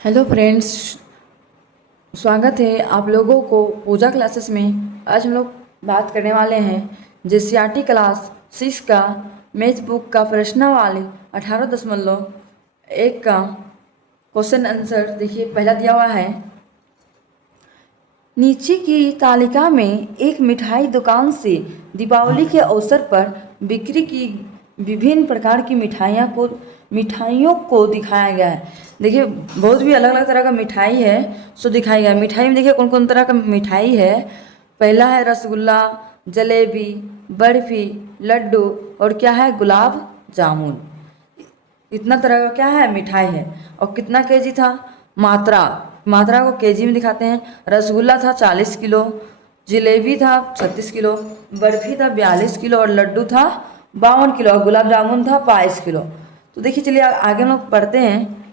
Hello friends, स्वागत है आप लोगों को पूजा क्लासेस में। आज हम लोग बात करने वाले हैं जेसीईआरटी क्लास 6 का मैथ बुक का प्रश्नावली 18.1 का क्वेश्चन आंसर। देखिए, पहला दिया हुआ है, नीचे की तालिका में एक मिठाई दुकान से दीपावली के अवसर पर बिक्री की विभिन्न प्रकार की मिठाइयों को दिखाया गया है। देखिए, बहुत भी अलग अलग तरह का मिठाई है सो दिखाया गया है। मिठाई में देखिए कौन कौन तरह का मिठाई है। पहला है रसगुल्ला, जलेबी, बर्फी, लड्डू और क्या है, गुलाब जामुन। इतना तरह का क्या है, मिठाई है। और कितना केजी था, मात्रा मात्रा को केजी में दिखाते हैं। रसगुल्ला था 40 किलो, जलेबी था 36 किलो, बर्फी था 42 किलो और लड्डू था 52 किलो और गुलाब जामुन था 22 किलो। तो देखिए, चलिए आगे हम लोग पढ़ते हैं।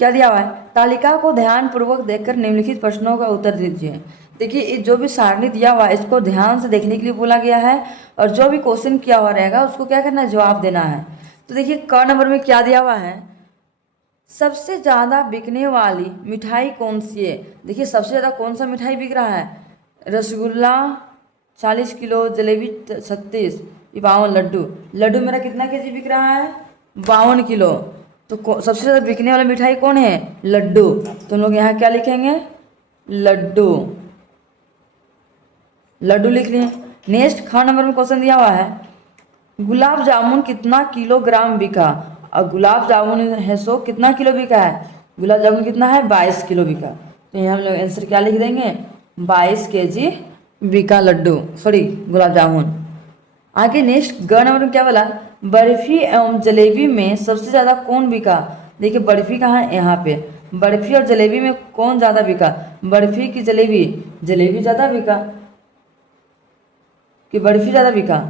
क्या दिया हुआ है, तालिका को ध्यानपूर्वक देखकर निम्नलिखित प्रश्नों का उत्तर दीजिए। देखिए, ये जो भी सारणी दिया हुआ है इसको ध्यान से देखने के लिए बोला गया है, और जो भी क्वेश्चन किया हुआ रहेगा उसको क्या करना है, जवाब देना है। तो देखिए, क नंबर में क्या दिया हुआ है, सबसे ज़्यादा बिकने वाली मिठाई कौन सी है। देखिए, सबसे ज़्यादा कौन सा मिठाई बिक रहा है, रसगुल्ला 40 किलो, जलेबी 36, 52 लड्डू। लड्डू मेरा कितना केजी बिक रहा है, 52 किलो। तो सबसे ज़्यादा बिकने वाला मिठाई कौन है, लड्डू। तो हम लोग यहाँ क्या लिखेंगे, लड्डू। लड्डू लिख लिए। नेक्स्ट ख नंबर में क्वेश्चन दिया हुआ है, गुलाब जामुन कितना किलोग्राम बिका। और गुलाब जामुन है सो कितना किलो बिका है, गुलाब जामुन कितना है, 22 किलो बिका। तो यहाँ हम लोग आंसर क्या लिख देंगे, 22 केजी बिका लड्डू, सॉरी गुलाब जामुन। आगे नेक्स्ट ग नंबर में क्या बोला, बर्फी एवं जलेबी में सबसे ज़्यादा कौन बिका। देखिए, बर्फी कहाँ है, यहाँ पे। बर्फी और जलेबी में कौन ज़्यादा बिका, बर्फी की जलेबी, जलेबी ज़्यादा बिका कि बर्फी ज़्यादा बिका।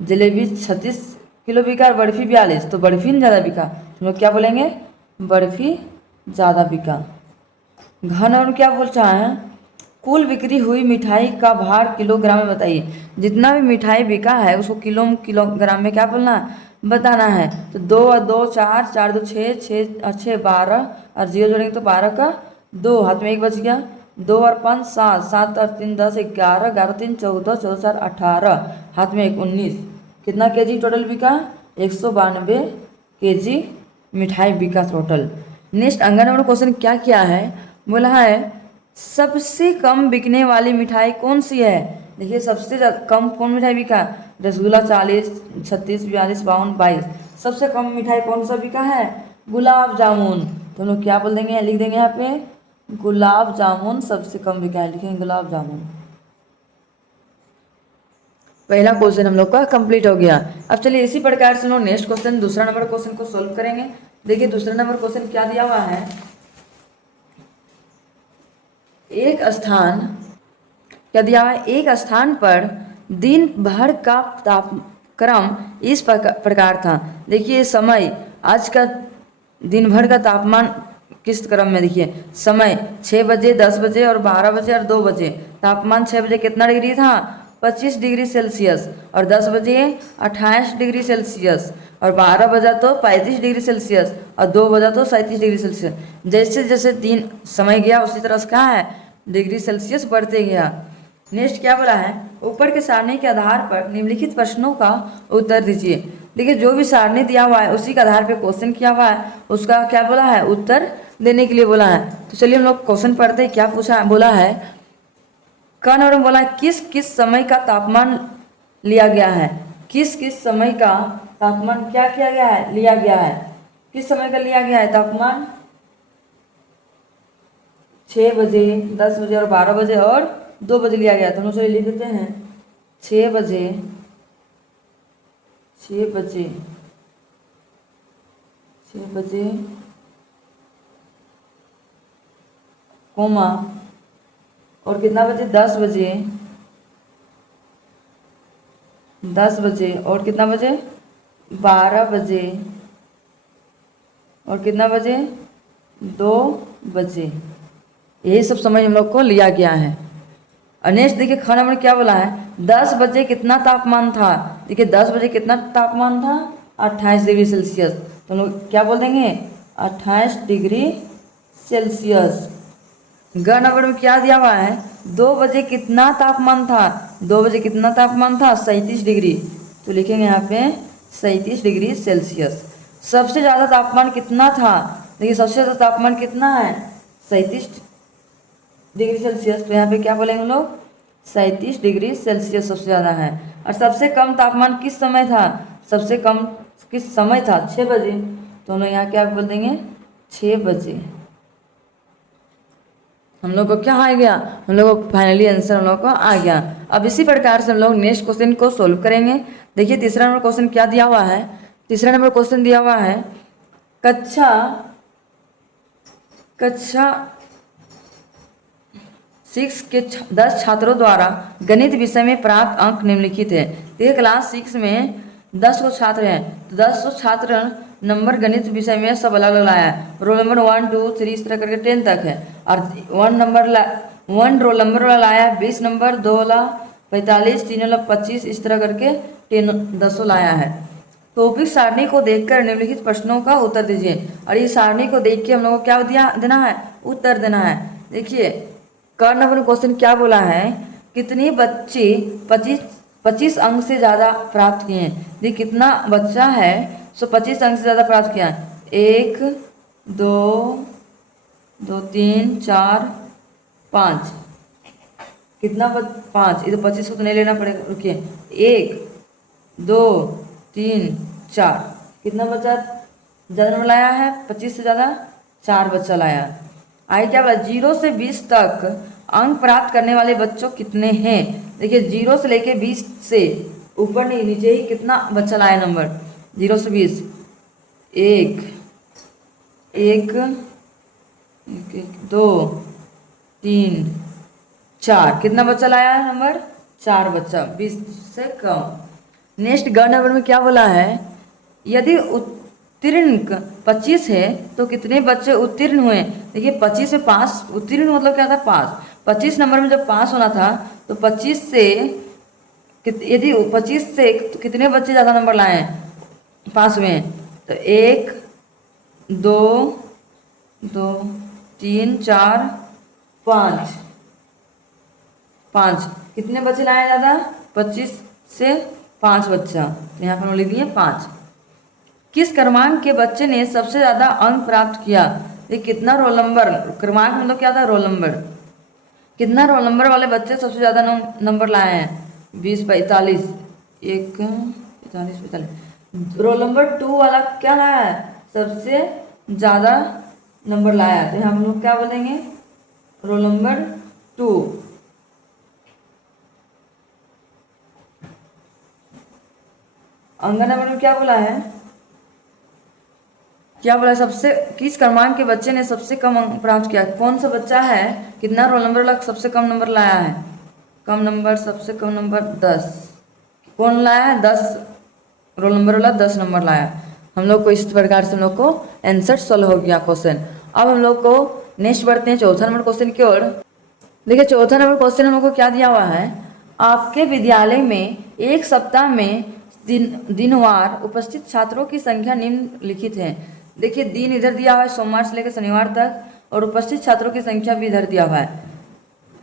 जलेबी 36 किलो बिका और बर्फी 42, तो बर्फी ने ज़्यादा बिका। हम लोग क्या बोलेंगे, बर्फी ज़्यादा बिका। घन और क्या बोल रहा है, कुल बिक्री हुई मिठाई का भार किलोग्राम में बताइए। जितना भी मिठाई बिका है उसको किलोग्राम में क्या बोलना, बताना है। तो 2 और 2 4, 4 2 6, 6 और 6 12 और 0 जोड़ेंगे तो 12 का 2, हाथ में 1 बच गया। 2 और 5 7, 7 और 3 10, 11, 11 3 14, 14 4 18, हाथ में 1 19। कितना केजी टोटल बिका, 192 केजी मिठाई बिका टोटल। नेक्स्ट अंगन नंबर क्वेश्चन क्या किया है, बोला है सबसे कम बिकने वाली मिठाई कौन सी है। देखिए, सबसे कम कौन मिठाई बिका, रसगुल्ला 40, 36, 42, 52, 22। सबसे कम मिठाई कौन सा बिका है, गुलाब जामुन। तो हम लोग क्या बोल देंगे, लिख देंगे यहाँ पे, गुलाब जामुन सबसे कम बिका है, लिखेंगे गुलाब जामुन। पहला क्वेश्चन हम लोग का कंप्लीट हो गया। अब चलिए इसी प्रकार से हम लोग नेक्स्ट क्वेश्चन, दूसरा नंबर क्वेश्चन को सोल्व करेंगे। देखिए, दूसरा नंबर क्वेश्चन क्या दिया हुआ है, एक स्थान, क्या दिया हुआ है, एक स्थान पर दिन भर का तापक्रम इस प्रकार था। देखिए, समय, आज का दिन भर का तापमान किस क्रम में, देखिए समय 6 बजे, 10 बजे और 12 बजे और 2 बजे। तापमान 6 बजे कितना डिग्री था, 25 डिग्री सेल्सियस, और 10 बजे 28 डिग्री सेल्सियस, और 12 बजा तो 35 डिग्री सेल्सियस, और 2 बजा तो 37 डिग्री सेल्सियस। जैसे जैसे दिन समय गया उसी तरह से कहाँ है, डिग्री सेल्सियस बढ़ते गया। नेक्स्ट क्या बोला है, ऊपर के सारणी के आधार पर निम्नलिखित प्रश्नों का उत्तर दीजिए। देखिए, जो भी सारणी दिया हुआ है उसी के आधार पर क्वेश्चन किया हुआ है, उसका क्या बोला है, उत्तर देने के लिए बोला है। तो चलिए हम लोग क्वेश्चन पढ़ते हैं। क्या पूछा, बोला है कर्ण और बोला है किस किस समय का तापमान लिया गया है। किस किस समय का तापमान क्या किया गया है, लिया गया है। किस समय का लिया गया है तापमान, 6 बजे, 10 बजे और 12 बजे और 2 बजे लिया गया। तो हम चलिए लिख देते हैं 6 बजे, 6 बजे, 6 बजे कोमा, और कितना बजे, 10 बजे, 10 बजे और कितना बजे, 12 बजे, और कितना बजे, 2 बजे। यही सब समय हम लोग को लिया गया है। और नेक्स्ट देखिए, ख नंबर क्या बोला है, 10 बजे कितना तापमान था। देखिए, 10 बजे कितना तापमान था, 28 डिग्री सेल्सियस। तो हम लोग क्या बोल देंगे, 28 डिग्री सेल्सियस। ग नंबर में क्या दिया हुआ है, 2 बजे कितना तापमान था, 2 बजे कितना तापमान था, 37 डिग्री। तो लिखेंगे यहाँ पे 37 डिग्री सेल्सियस। सबसे ज़्यादा तापमान कितना था, देखिए सबसे ज़्यादा तापमान कितना है, 37 डिग्री सेल्सियस। तो यहाँ पे क्या बोलेंगे हम लोग, 37 डिग्री सेल्सियस सबसे ज़्यादा है। और सबसे कम तापमान किस समय था, सबसे कम किस समय था, 6 बजे। तो हम लोग यहाँ क्या बोल देंगे, 6 बजे। हम लोग को क्या आ गया, हम लोग को फाइनली आंसर हम लोग को आ गया। अब इसी प्रकार से हम लोग नेक्स्ट क्वेश्चन को सोल्व करेंगे। देखिए तीसरा नंबर क्वेश्चन क्या दिया हुआ है, तीसरा नंबर क्वेश्चन दिया हुआ है, कक्षा 6 के 10 छात्रों द्वारा गणित विषय में प्राप्त अंक निम्नलिखित है। देखिए क्लास 6 में 10 को छात्र हैं, तो 10 छात्र नंबर गणित विषय में सब अलग अलग लाया है। रोल नंबर 1 2 3 इस तरह करके 10 तक है। और 1 रोल नंबर वाला लाया 20 नंबर, 2 वाला 45, 3 वाला 25, इस तरह करके 10 लाया है। तो उपयुक्त सारणी को देखकर निम्नलिखित प्रश्नों का उत्तर दीजिए। और इस सारणी को देख के हम लोग को क्या दिया देना है, उत्तर देना है। देखिए क नंबर क्वेश्चन क्या बोला है, कितने बच्चे 25 अंक से ज़्यादा प्राप्त किए हैं। देखिए कितना बच्चा है सो 25 अंक से ज़्यादा प्राप्त किया, 1 2 2 3 4 5, कितना 5, ये तो 25 को तो नहीं लेना पड़ेगा, रुकिए 1 2 3 4, कितना बच्चा ज़्यादा नंबर लाया है, 25 से ज़्यादा 4 बच्चा लाया। आगे क्या बोला, 0 से 20 तक अंक प्राप्त करने वाले बच्चों कितने हैं। देखिए 0 से लेके 20 से ऊपर नहीं नीचे ही कितना बच्चा लाया नंबर, 0 से 20, 1 1 2 3 4, कितना बच्चा लाया है नंबर, 4 बच्चा 20 से कम। नेक्स्ट ग नंबर में क्या बोला है, यदि उत्तीर्ण 25 है तो कितने बच्चे उत्तीर्ण हुए। देखिए 25 से पास, उत्तीर्ण मतलब क्या था, पास। 25 नंबर में जब पास होना था तो 25 से यदि 25 से तो कितने बच्चे ज़्यादा नंबर लाए पास हुए, तो 1 2 2 3 4 5, कितने बच्चे लाए ज़्यादा, 25 से 5 बच्चा, तो यहाँ पर हम लिख दिए 5। किस क्रमांक के बच्चे ने सबसे ज़्यादा अंक प्राप्त किया। ये कितना रोल नंबर, क्रमांक मतलब क्या था, रोल नंबर, कितना रोल नंबर वाले बच्चे सबसे ज़्यादा नंबर लाए हैं, 20 45, 1 45 45। रोल नंबर 2 वाला क्या लाया है, सबसे ज़्यादा नंबर लाया है, तो हम लोग क्या बोलेंगे, रोल नंबर 2। अंक नंबर में क्या बोला है, क्या बोला, सबसे किस क्रमांक के बच्चे ने सबसे कम अंक प्राप्त किया। कौन सा बच्चा है, कितना रोल नंबर वाला सबसे कम नंबर लाया है, कम नंबर, सबसे कम नंबर 10, कौन लाया है, 10 रोल नंबर वाला 10 नंबर लाया। हम लोग को इस प्रकार से हम लोग को आंसर सॉल्व हो गया क्वेश्चन। अब हम लोग को नेक्स्ट बढ़ते हैं चौथा नंबर क्वेश्चन की ओर। देखिए चौथा नंबर क्वेश्चन हम लोग को क्या दिया हुआ है, आपके विद्यालय में एक सप्ताह में दिनवार उपस्थित छात्रों की संख्या निम्नलिखित है। देखिए दिन इधर दिया हुआ है सोमवार से लेकर शनिवार तक, और उपस्थित छात्रों की संख्या भी इधर दिया हुआ है।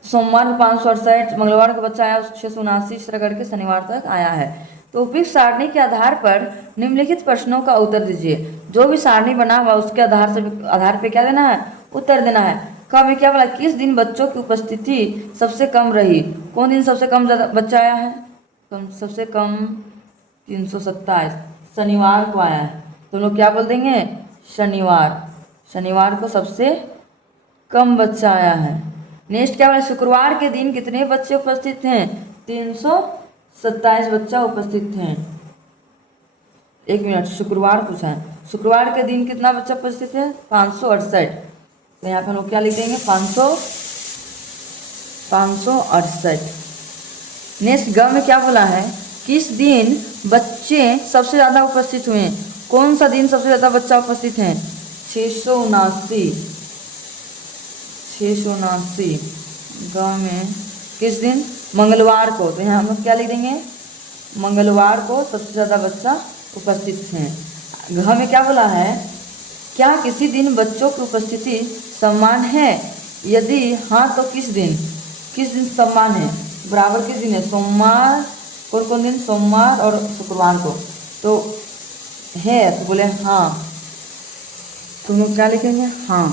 सोमवार को 568, मंगलवार को बच्चा आया 679, इस तरह करके शनिवार तक आया है। तो उपयुक्त सारणी के आधार पर निम्नलिखित प्रश्नों का उत्तर दीजिए। जो भी सारणी बना हुआ उसके आधार पे क्या देना है, उत्तर देना है। कब में क्या बोला, किस दिन बच्चों की उपस्थिति सबसे कम रही, कौन दिन सबसे कम ज़्यादा बच्चा आया है, सबसे कम 327, शनिवार को आया है। तो लोग क्या बोल देंगे, शनिवार को सबसे कम बच्चा आया है। नेक्स्ट क्या बोला, शुक्रवार के दिन कितने बच्चे उपस्थित हैं, 327 बच्चा उपस्थित हैं। 1 मिनट, शुक्रवार पूछा है, शुक्रवार के दिन कितना बच्चा उपस्थित है, 568। तो यहाँ पे हम लोग क्या लिख देंगे, 568। नेक्स्ट ग में क्या बोला है, किस दिन बच्चे सबसे ज़्यादा उपस्थित हुए, कौन सा दिन सबसे ज़्यादा बच्चा उपस्थित हैं, 679 गाँव में किस दिन, मंगलवार को। तो यहाँ हम लोग क्या लिख देंगे, मंगलवार को सबसे ज़्यादा बच्चा उपस्थित हैं। घ में क्या बोला है, क्या किसी दिन बच्चों की उपस्थिति सम्मान है? यदि हाँ तो किस दिन सम्मान है? बराबर किस दिन है? सोमवार, कौन कौन दिन? सोमवार और शुक्रवार को। तो है तो बोले हाँ, तुम लोग क्या लिखेंगे? हाँ,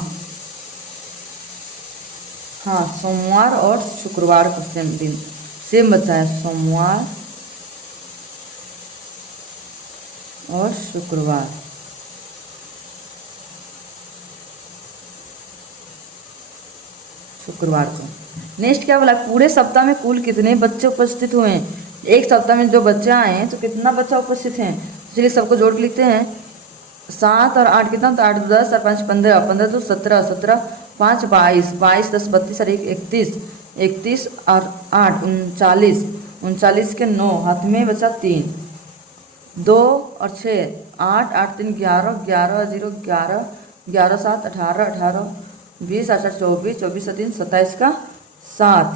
हाँ सोमवार और शुक्रवार को सेम दिन, सेम बच्चा है, सोमवार और शुक्रवार। शुक्रवार को। नेक्स्ट क्या बोला? पूरे सप्ताह में कुल कितने बच्चे उपस्थित हुए हैं? एक सप्ताह में जो बच्चे आए हैं तो कितना बच्चा उपस्थित हैं? चलिए सबको जोड़ के लिखते हैं। 7 और 8 कितना? तो 8 10 और 5 15, 15 तो 17, 17 5 22, 22 10 32 और 1 31, 31 और 8 39, 39 के 9, हाथ में बचा 3, 2 और 6 8, 8 3 11, 11 0 11, 11 7 18, 18 20 8 24, 24 और 3 27 का 7,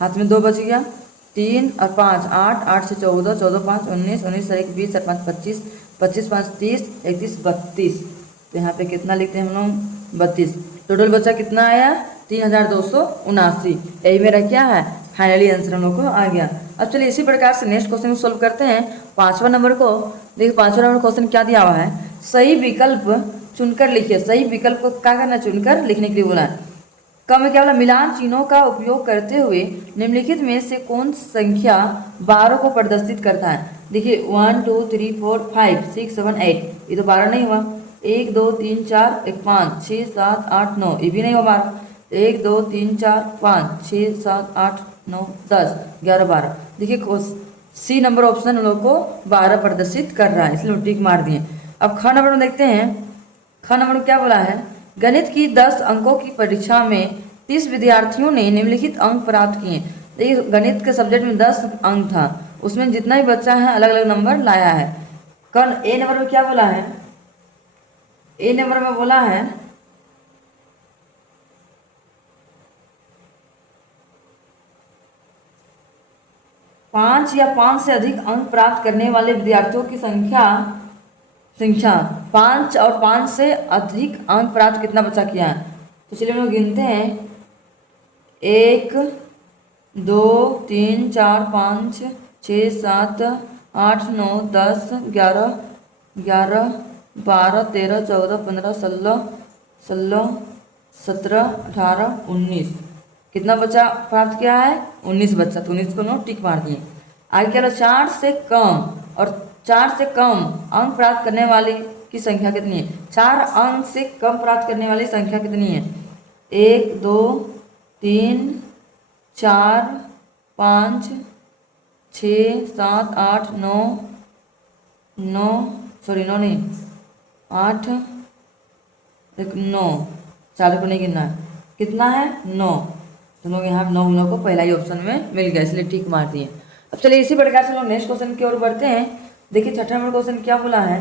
हाथ में 2 बच गया, 3 और 5 8, 8 से 14, 14 5 19, 19 और 1 20 और 5 25, 25 5 30, 31 32। तो यहाँ पे कितना लिखते हैं हम लोग? 32। टोटल बच्चा कितना आया? 3279। यही मेरा क्या है? फाइनली आंसर हम लोग को आ गया। अब चलिए इसी प्रकार से नेक्स्ट क्वेश्चन को सोल्व करते हैं। 5वां नंबर को देखिए, 5वां नंबर क्वेश्चन क्या दिया हुआ है? सही विकल्प चुनकर लिखिए। सही विकल्प को क्या करना? चुनकर लिखने के लिए बोला है। कम में क्या बोला? मिलान चिन्हों का उपयोग करते हुए निम्नलिखित में से कौन संख्या 12 को प्रदर्शित करता है? देखिए 1 2 3 4 5 6 7 8, ये तो 12 नहीं हुआ। 1 2 3 4 1 5 6 7 8 9, ये भी नहीं हुआ 12। 1 2 3 4 5 6 7 8 9 10 11 12। देखिए सी नंबर ऑप्शन हम लोग को 12 प्रदर्शित कर रहा है, इसलिए टिक मार दिए। अब ख नंबर में देखते हैं। ख नंबर में क्या बोला है? गणित की 10 अंकों की परीक्षा में 30 विद्यार्थियों ने निम्नलिखित अंक प्राप्त किए। देखिए गणित के सब्जेक्ट में 10 अंक था, उसमें जितना भी बच्चा है अलग अलग नंबर लाया है। कल ए नंबर में क्या बोला है? ए नंबर में बोला है 5 या 5 से अधिक अंक प्राप्त करने वाले विद्यार्थियों की संख्या संख्या 5 और 5 से अधिक अंक प्राप्त कितना बच्चा किया है? तो चलिए हम लोग गिनते हैं। 1 2 3 4 5 6 7 8 9 10 11 11 12 13 14 15 16 16 17 18 19। कितना बच्चा प्राप्त किया है? 19 बच्चा। तो 19 को नोट टिक मार दिए। आगे क्या? 4 से कम और 4 से कम अंक प्राप्त करने वाले की संख्या कितनी है? 4 अंक से कम प्राप्त करने वाली संख्या कितनी है? 1 2 3 4 5 6 7 8 9 9 सॉरी 9 नहीं 8 9, 4 को नहीं गिनना है। कितना है? 9। तो लोग यहाँ 9 हम लोग को पहला ही ऑप्शन में मिल गया, इसलिए टिक मार दिए। अब चलिए इसी प्रकार से लोग नेक्स्ट क्वेश्चन की ओर बढ़ते हैं। देखिए 6ठा नंबर क्वेश्चन क्या बोला है?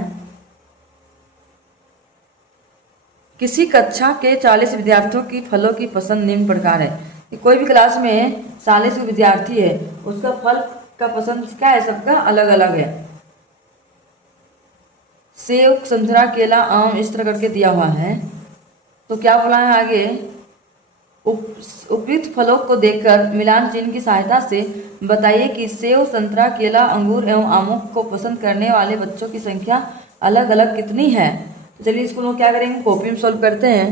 किसी कक्षा के 40 विद्यार्थियों की फलों की पसंद निम्न प्रकार है। कि कोई भी क्लास में 40 विद्यार्थी है, उसका फल का पसंद क्या है? सबका अलग अलग है। सेब संतरा केला आम इस तरह करके दिया हुआ है। तो क्या बोला है आगे? उपयुक्त फलों को देखकर मिलान चिन्ह की सहायता से बताइए कि सेब संतरा केला अंगूर एवं आमों को पसंद करने वाले बच्चों की संख्या अलग अलग कितनी है। तो चलिए इसको लोग क्या करेंगे? कॉपी में सॉल्व करते हैं।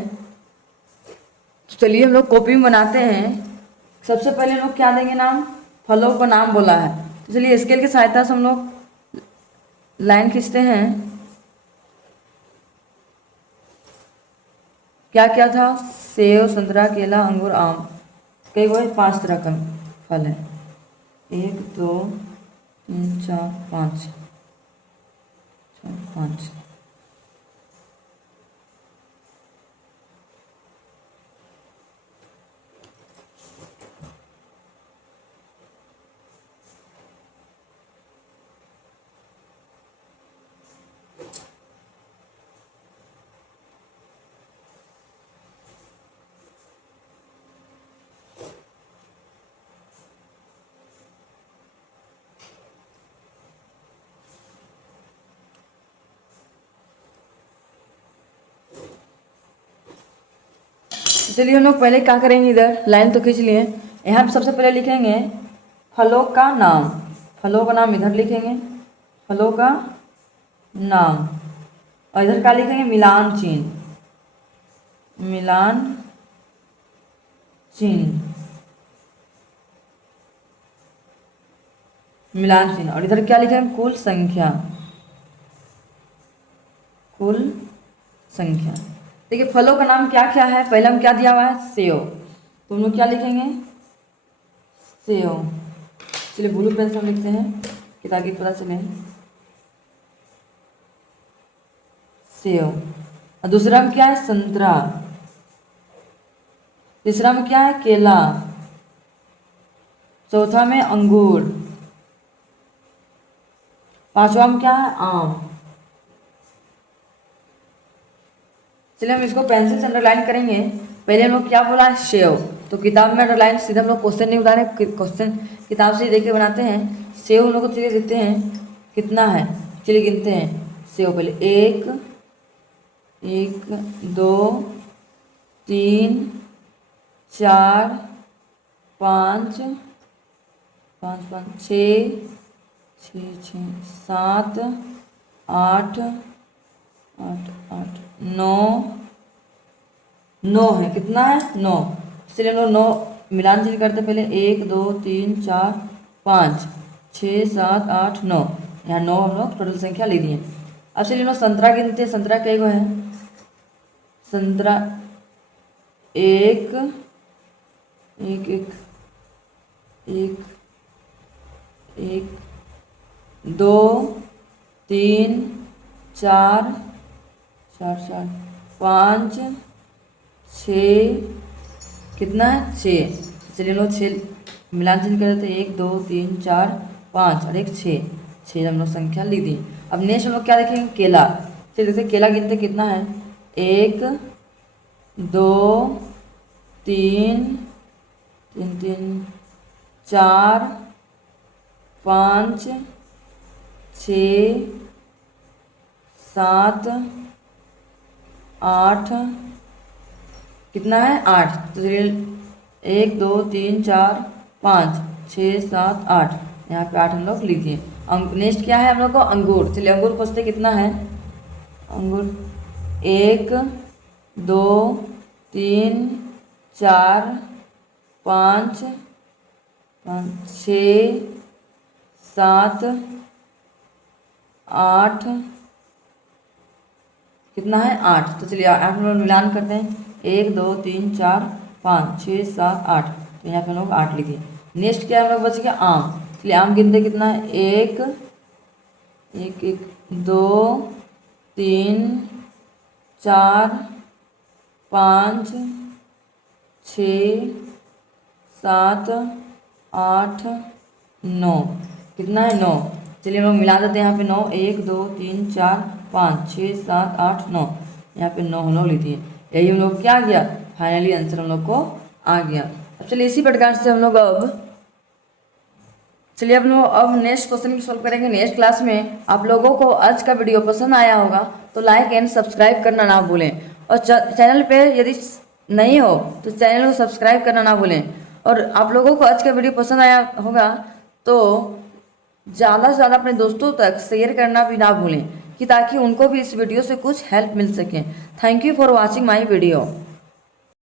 तो चलिए हम लोग कॉपी में बनाते हैं। सबसे पहले लोग क्या देंगे? नाम, फलों का नाम बोला है। तो चलिए स्केल की सहायता से हम लोग लाइन खींचते हैं। क्या क्या था? सेब संतरा केला अंगूर आम, कई वो 5 तरह का फल है। 1 2 3 4 5 5। चलिए हम लोग पहले क्या करेंगे, इधर लाइन तो खींच लिए। यहाँ पे सबसे पहले लिखेंगे फलों का नाम। फलों का नाम इधर लिखेंगे, फलों का नाम। और इधर क्या लिखेंगे, मिलान चिन्ह, मिलान चिन्ह, मिलान चिन्ह। और इधर क्या लिखेंगे, कुल संख्या, कुल संख्या। देखिए फलों का नाम क्या क्या है, पहले हम क्या दिया हुआ है, सेव। तो हम लोग क्या लिखेंगे, सेव। चलिए ब्लू पेन से हम लिखते हैं कि ताकि पता चले, सेव। और दूसरा में क्या है, संतरा। तीसरा में क्या है, केला। चौथा में अंगूर। पांचवा में क्या है, आम। चलिए हम इसको पेंसिल से अंडरलाइन करेंगे। पहले हम लोग क्या बोला है, सेव। तो किताब में अंडरलाइन सीधा हम लोग क्वेश्चन नहीं बता रहे, क्वेश्चन किताब से देख के बनाते हैं। सेव हम लोग को चलिए देखते हैं कितना है। चलिए गिनते हैं सेव। पहले 1 1 2 3 4 5 5 5 6 6 7 8 8 8 9 है। कितना है, 9। चलिए हम लोग 9 मिलान चिन्ह करते पहले। 1 2 3 4 5 6 7 8 9। यहाँ 9 हम लोग टोटल संख्या ले दिए। अब चलिए हम लोग संतरा गिनते हैं। संतरा कई गो है, संतरा 1 1 1 1 1 2 3 4 4 4 5 6। कितना है, 6। चलिए लोग 6 मिलान चिन्ह कर देते हैं। 1 2 3 4 5 और 1 6। 6 हम लोग संख्या लिख दी। अब नेक्स्ट हम लोग क्या देखेंगे, केला। चलिए देखते केला गिनते कितना है। 1 2 3 3 3 4 5 6 7 8। कितना है, 8। तो चलिए 1 2 3 4 5 6 7 8। यहाँ पे 8 हम लोग लिख दिए। नेक्स्ट क्या है हम लोग को, अंगूर। चलिए अंगूर खोजते कितना है। अंगूर 1 2 3 4 5 5 6 7 8। कितना है, 8। तो चलिए आप हम लोग मिलान करते हैं। 1 2 3 4 5 6 7 8। तो यहाँ पे हम लोग 8 लिखे। नेक्स्ट क्या हम लोग बच गया, आम। चलिए आम गिनते कितना है। 1 1 1 2 3 4 5 6 7 8 9। कितना है, 9। चलिए हम लोग मिला देते हैं यहाँ पे 9। 1 2 3 4 5 6 7 8 9। यहाँ पे 9 हम लोग लिख दिए। यही हम लोग क्या आ गया, फाइनली आंसर हम लोग को आ गया। अब चलिए इसी प्रकार से हम लोग अब नेक्स्ट क्वेश्चन भी सोल्व करेंगे नेक्स्ट क्लास में। आप लोगों को आज का वीडियो पसंद आया होगा तो लाइक एंड सब्सक्राइब करना ना भूलें। और चैनल पे यदि नहीं हो तो चैनल को सब्सक्राइब करना ना भूलें। और आप लोगों को आज का वीडियो पसंद आया होगा तो ज़्यादा से ज़्यादा अपने दोस्तों तक शेयर करना भी ना भूलें, कि ताकि उनको भी इस वीडियो से कुछ हेल्प मिल सके। Thank you for watching my video.